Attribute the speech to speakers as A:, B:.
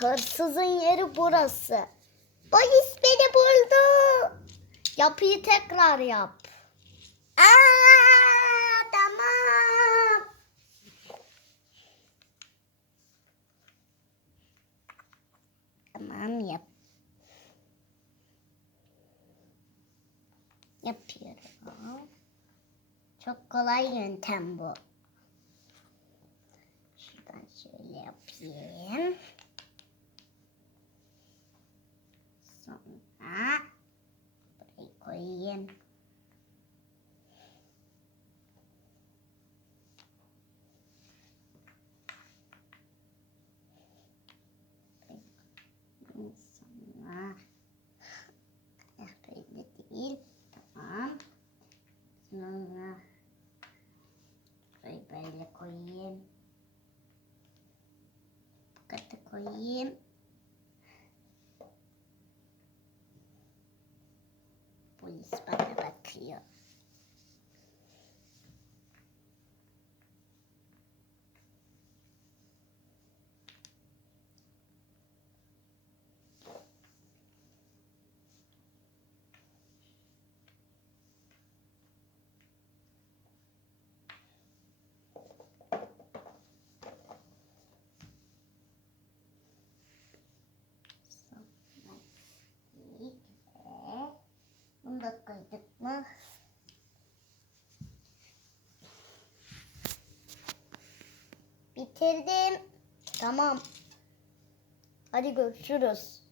A: Hırsızın yeri burası. Polis beni buldu. Yapıyı tekrar yap. Aa, tamam. Tamam yap. Yapıyorum. Çok kolay yöntem bu. Şuradan şöyle yapayım. Sonra burayı koyayım. Sonra Eh, böyle değil. Tamam. Sonra böyle koyayım. Bu katı koyayım. Polis bana bakıyor. Bitirdim. Tamam. Hadi görüşürüz.